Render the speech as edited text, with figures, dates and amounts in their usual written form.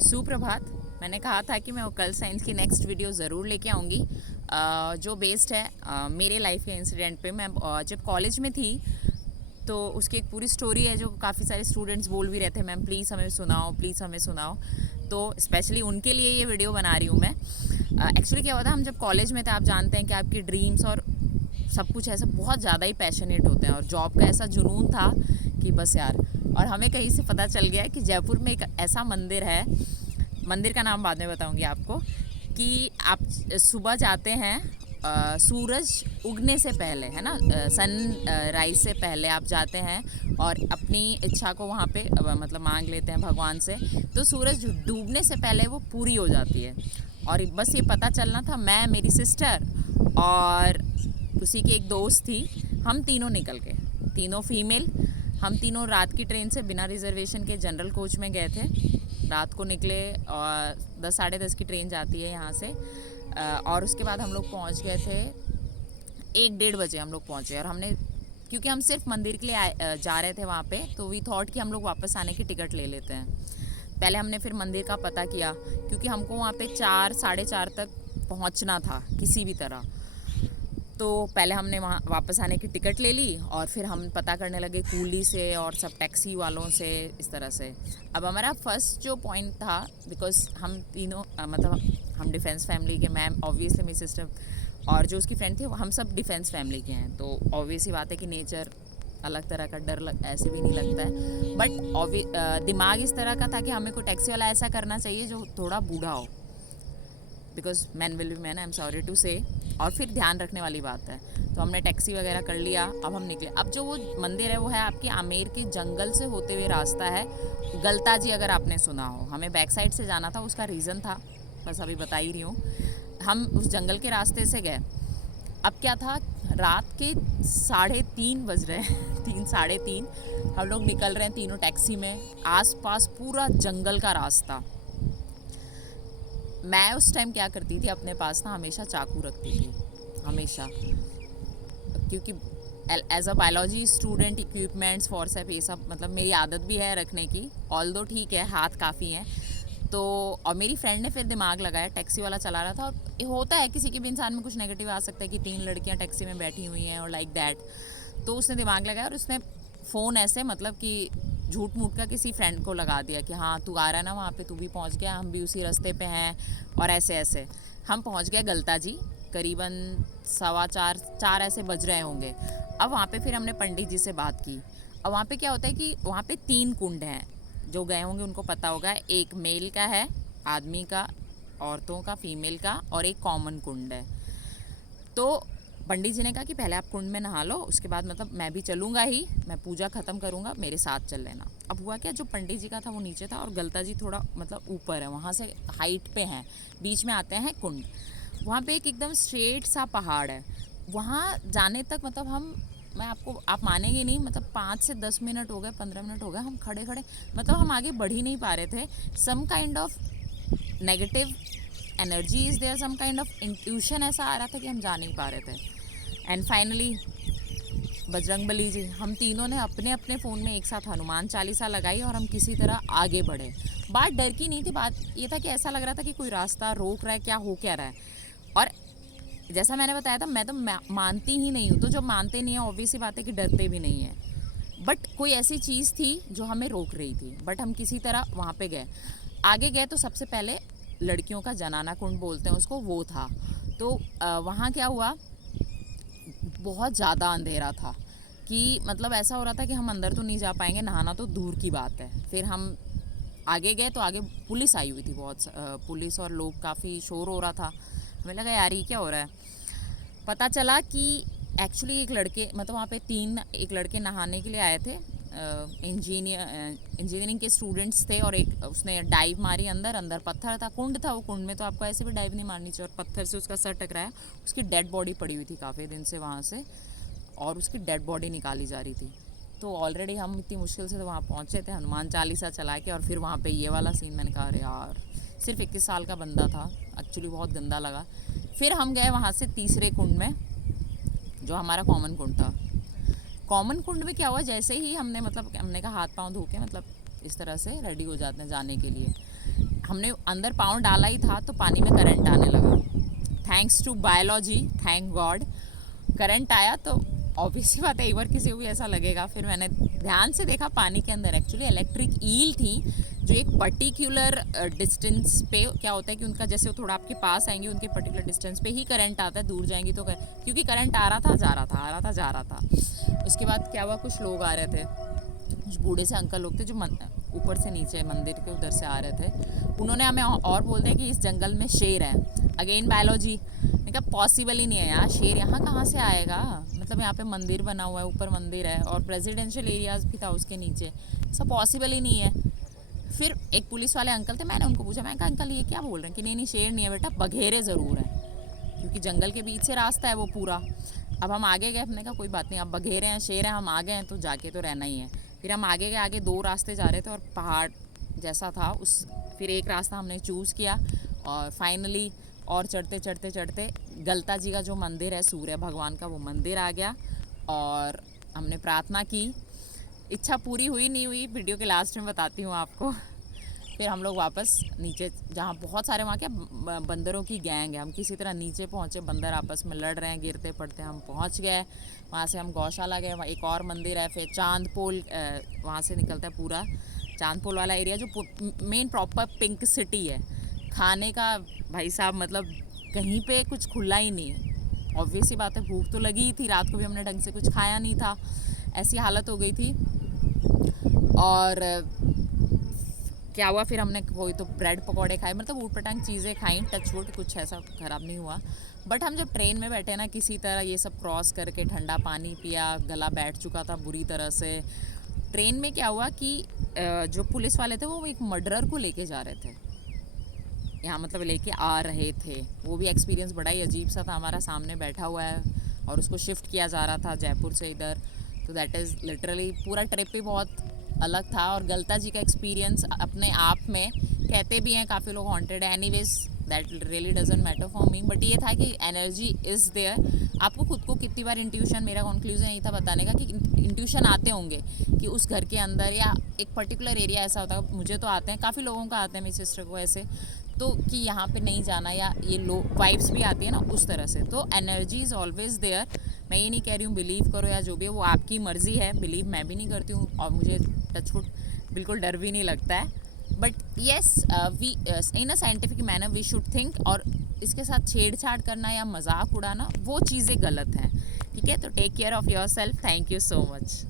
सुप्रभात। मैंने कहा था कि मैं कल साइंस की नेक्स्ट वीडियो ज़रूर लेके आऊँगी जो बेस्ड है मेरे लाइफ के इंसिडेंट पे। मैं जब कॉलेज में थी तो उसकी एक पूरी स्टोरी है जो काफ़ी सारे स्टूडेंट्स बोल भी रहे थे, मैम प्लीज़ हमें सुनाओ, प्लीज़ हमें सुनाओ। तो स्पेशली उनके लिए ये वीडियो बना रही हूँ मैं। एक्चुअली क्या हुआ था, हम जब कॉलेज में थे, आप जानते हैं कि आपकी ड्रीम्स और सब कुछ ऐसा बहुत ज़्यादा ही पैशनेट होते हैं, और जॉब का ऐसा जुनून था कि बस यार। और हमें कहीं से पता चल गया कि जयपुर में एक ऐसा मंदिर है, मंदिर का नाम बाद में बताऊंगी आपको, कि आप सुबह जाते हैं सूरज उगने से पहले, है ना, सन राइज से पहले आप जाते हैं और अपनी इच्छा को वहाँ पे मतलब मांग लेते हैं भगवान से, तो सूरज डूबने से पहले वो पूरी हो जाती है। और बस ये पता चलना था, मैं, मेरी सिस्टर और उसी की एक दोस्त थी, हम तीनों निकल गए, तीनों फीमेल। हम तीनों रात की ट्रेन से बिना रिजर्वेशन के जनरल कोच में गए थे। रात को निकले और 10 साढ़े 10 की ट्रेन जाती है यहाँ से, और उसके बाद हम लोग पहुँच गए थे 1-1:30 बजे हम लोग पहुँचे। और हमने, क्योंकि हम सिर्फ मंदिर के लिए जा रहे थे वहाँ पे, तो वी थॉट कि हम लोग वापस आने की टिकट ले लेते हैं। पहले हमने फिर मंदिर का पता किया, क्योंकि हमको वहाँ पे 4 साढ़े 4 तक पहुँचना था किसी भी तरह। तो पहले हमने वहाँ वापस आने की टिकट ले ली और फिर हम पता करने लगे कूली से और सब टैक्सी वालों से, इस तरह से। अब हमारा फर्स्ट जो पॉइंट था, बिकॉज हम तीनों मतलब हम डिफेंस फैमिली के, मैम ऑब्वियसली मेरी सिस्टर और जो उसकी फ्रेंड थी, हम सब डिफेंस फैमिली के हैं, तो ऑब्वियस ही बात है कि नेचर अलग तरह का डर ऐसे भी नहीं लगता है। बट दिमाग इस तरह का था कि हमें कोई टैक्सी वाला ऐसा करना चाहिए जो थोड़ा बूढ़ा हो, because man will be man, I am sorry to say. और फिर ध्यान रखने वाली बात है, तो हमने टैक्सी वगैरह कर लिया। अब हम निकले। अब जो वो मंदिर है वो है आपके आमेर के जंगल से होते हुए रास्ता है, गलता जी, अगर आपने सुना हो। हमें बैक साइड से जाना था, उसका रीज़न था, बस अभी बता ही रही हूँ। हम उस जंगल के रास्ते से गए। अब क्या था, रात के 3:30 बज रहे हैं 3 साढ़े 3, हम लोग निकल रहे हैं तीनों टैक्सी में। आसपास पूरा जंगल का रास्ता। मैं उस टाइम क्या करती थी, अपने पास ना हमेशा चाकू रखती थी, हमेशा, क्योंकि as a biology student equipments forcep ये सब मतलब मेरी आदत भी है रखने की, ऑल दो ठीक है, हाथ काफ़ी हैं। तो और मेरी फ्रेंड ने फिर दिमाग लगाया, टैक्सी वाला चला रहा था, और होता है किसी के भी इंसान में कुछ नेगेटिव आ सकता है कि 3 लड़कियां टैक्सी में बैठी हुई हैं और लाइक दैट। तो उसने दिमाग लगाया और उसने फ़ोन ऐसे मतलब कि झूठ मूठ का किसी फ्रेंड को लगा दिया कि हाँ तू आ रहा है ना वहाँ पे, तू भी पहुँच गया, हम भी उसी रास्ते पे हैं, और ऐसे ऐसे हम पहुँच गए गलता जी। करीबन 4:15 ऐसे बज रहे होंगे। अब वहाँ पे फिर हमने पंडित जी से बात की। अब वहाँ पे क्या होता है कि वहाँ पे 3 कुंड हैं, जो गए होंगे उनको पता होगा। एक मेल का है, आदमी का, औरतों का, फीमेल का, और एक कॉमन कुंड है। तो पंडित जी ने कहा कि पहले आप कुंड में नहा लो, उसके बाद मतलब मैं भी चलूँगा ही, मैं पूजा ख़त्म करूँगा, मेरे साथ चल लेना। अब हुआ क्या, जो पंडित जी का था वो नीचे था और गलता जी थोड़ा मतलब ऊपर है, वहाँ से हाइट पे हैं, बीच में आते हैं कुंड। वहाँ पे एक एकदम स्ट्रेट सा पहाड़ है। वहाँ जाने तक मतलब मैं आपको, आप मानेंगे नहीं, मतलब 5 से 10 मिनट हो गए, 15 मिनट हो गए, हम खड़े खड़े, मतलब हम आगे बढ़ ही नहीं पा रहे थे। Some kind of negative energy is there, some kind of intuition ऐसा आ रहा था कि हम जा नहीं पा रहे थे। एंड फाइनली बजरंगबली जी, हम तीनों ने अपने अपने फ़ोन में एक साथ हनुमान चालीसा लगाई और हम किसी तरह आगे बढ़े। बात डर की नहीं थी, बात ये था कि ऐसा लग रहा था कि कोई रास्ता रोक रहा है, क्या हो क्या रहा है। और जैसा मैंने बताया था, मैं तो मानती ही नहीं हूँ, तो जो मानते नहीं है ऑब्वियस सी बात है कि डरते भी नहीं हैं। बट कोई ऐसी चीज़ थी जो हमें रोक रही थी, बट हम किसी तरह वहाँ पे गए। आगे गए तो सबसे पहले लड़कियों का जनाना कुंड बोलते हैं उसको, वो था। तो वहाँ क्या हुआ, बहुत ज़्यादा अंधेरा था कि मतलब ऐसा हो रहा था कि हम अंदर तो नहीं जा पाएंगे, नहाना तो दूर की बात है। फिर हम आगे गए तो आगे पुलिस आई हुई थी, बहुत पुलिस और लोग, काफ़ी शोर हो रहा था। हमें लगा यार ये क्या हो रहा है। पता चला कि एक्चुअली एक लड़के, मतलब वहाँ पे एक लड़के नहाने के लिए आए थे, इंजीनियरिंग के स्टूडेंट्स थे, और एक उसने डाइव मारी, अंदर अंदर पत्थर था, कुंड था वो, कुंड में तो आपको ऐसे भी डाइव नहीं मारनी चाहिए, और पत्थर से उसका सर टकराया। उसकी डेड बॉडी पड़ी हुई थी काफ़ी दिन से वहाँ से, और उसकी डेड बॉडी निकाली जा रही थी। तो ऑलरेडी हम इतनी मुश्किल से तो वहाँ पहुँचे थे हनुमान चालीसा चला के, और फिर वहाँ पे ये वाला सीन। मैंने कहा अरे यार, सिर्फ 21 साल का बंदा था, एक्चुअली बहुत गंदा लगा। फिर हम गए वहाँ से तीसरे कुंड में, जो हमारा कॉमन कुंड था। कॉमन कुंड में क्या हुआ, जैसे ही हमने मतलब हमने कहा हाथ पाँव धो के मतलब इस तरह से रेडी हो जाते हैं जाने के लिए, हमने अंदर पाँव डाला ही था तो पानी में करंट आने लगा। Thanks to biology, thank God current आया। तो ऑब्वियस सी बात है, एक बार किसी को भी ऐसा लगेगा। फिर मैंने ध्यान से देखा, पानी के अंदर एक्चुअली इलेक्ट्रिक ईल थी, जो एक पर्टिकुलर डिस्टेंस पे क्या होता है कि उनका जैसे वो थोड़ा आपके पास आएंगे, उनके पर्टिकुलर डिस्टेंस पे ही करंट आता है, दूर जाएंगी तो क्योंकि करंट आ रहा था जा रहा था, आ रहा था जा रहा था। उसके बाद क्या हुआ, कुछ लोग आ रहे थे, कुछ बूढ़े से अंकल लोग थे जो ऊपर से नीचे मंदिर के उधर से आ रहे थे। उन्होंने हमें और बोल दिया कि इस जंगल में शेर है। अगेन बायोलॉजी, मैंने कहा पॉसिबल ही नहीं है यार, शेर यहाँ कहाँ से आएगा, मतलब यहाँ पे मंदिर बना हुआ है, ऊपर मंदिर है और प्रेसिडेंशियल एरियाज भी था उसके नीचे, सब पॉसिबल ही नहीं है। फिर एक पुलिस वाले अंकल थे, मैंने उनको पूछा, मैंने कहा अंकल ये क्या बोल रहे हैं कि नहीं नहीं शेर नहीं है बेटा, बघेरे ज़रूर हैं, क्योंकि जंगल के बीच से रास्ता है वो पूरा। अब हम आगे गए, हमने कहा कोई बात नहीं, अब बघेरे हैं शेर हैं, हम आगे हैं तो जाके तो रहना ही है। फिर हम आगे गए, आगे 2 रास्ते जा रहे थे और पहाड़ जैसा था उस, फिर एक रास्ता हमने चूज़ किया और फाइनली और चढ़ते चढ़ते चढ़ते गलता जी का जो मंदिर है, सूर्य भगवान का वो मंदिर आ गया और हमने प्रार्थना की। इच्छा पूरी हुई नहीं हुई वीडियो के लास्ट में बताती हूँ आपको। फिर हम लोग वापस नीचे, जहाँ बहुत सारे वहाँ क्या बंदरों की गैंग है, हम किसी तरह नीचे पहुँचे, बंदर आपस में लड़ रहे हैं, गिरते पड़ते हम पहुँच गए। वहाँ से हम गौशाला गए, वहाँ एक और मंदिर है, फिर चांदपोल वहाँ से निकलता है पूरा चांदपोल वाला एरिया, जो मेन प्रॉपर पिंक सिटी है। खाने का भाई साहब मतलब कहीं पे कुछ खुला ही नहीं है। ऑब्वियस ही बात है, भूख तो लगी ही थी, रात को भी हमने ढंग से कुछ खाया नहीं था, ऐसी हालत हो गई थी। और क्या हुआ, फिर हमने कोई तो ब्रेड पकौड़े खाए, मतलब ऊट पटांग चीज़ें खाई, टच वुड कुछ ऐसा ख़राब नहीं हुआ। बट हम जब ट्रेन में बैठे ना, किसी तरह ये सब क्रॉस करके ठंडा पानी पिया, गला बैठ चुका था बुरी तरह से। ट्रेन में क्या हुआ कि जो पुलिस वाले थे वो एक मर्डरर को लेके जा रहे थे यहाँ, मतलब लेके आ रहे थे। वो भी एक्सपीरियंस बड़ा ही अजीब सा था, हमारा सामने बैठा हुआ है और उसको शिफ्ट किया जा रहा था जयपुर से इधर। तो दैट इज़ लिटरली पूरा ट्रिप ही बहुत अलग था। और गलता जी का एक्सपीरियंस अपने आप में, कहते भी हैं काफ़ी लोग हॉन्टेड है, anyways that really doesn't matter for me, but ये था कि एनर्जी इज़ देयर। आपको खुद को कितनी बार इंट्यूशन, मेरा कंक्लूजन यही था बताने का कि इंट्यूशन आते होंगे कि उस घर के अंदर या एक पर्टिकुलर एरिया ऐसा होता है, मुझे तो आते हैं, काफ़ी लोगों का आते हैं, मेरी सिस्टर को ऐसे, तो कि यहाँ पे नहीं जाना, या ये लो वाइब्स भी आती है ना उस तरह से। तो एनर्जी इज़ ऑलवेज देयर। मैं ये नहीं कह रही हूँ बिलीव करो या जो भी है, वो आपकी मर्ज़ी है, बिलीव मैं भी नहीं करती हूँ और मुझे टचवुड बिल्कुल डर भी नहीं लगता है। But yes, we in a scientific manner we should think, और इसके साथ छेड़छाड़ करना या मजाक उड़ाना वो चीज़ें गलत हैं, ठीक है। तो take care of yourself, thank you so much.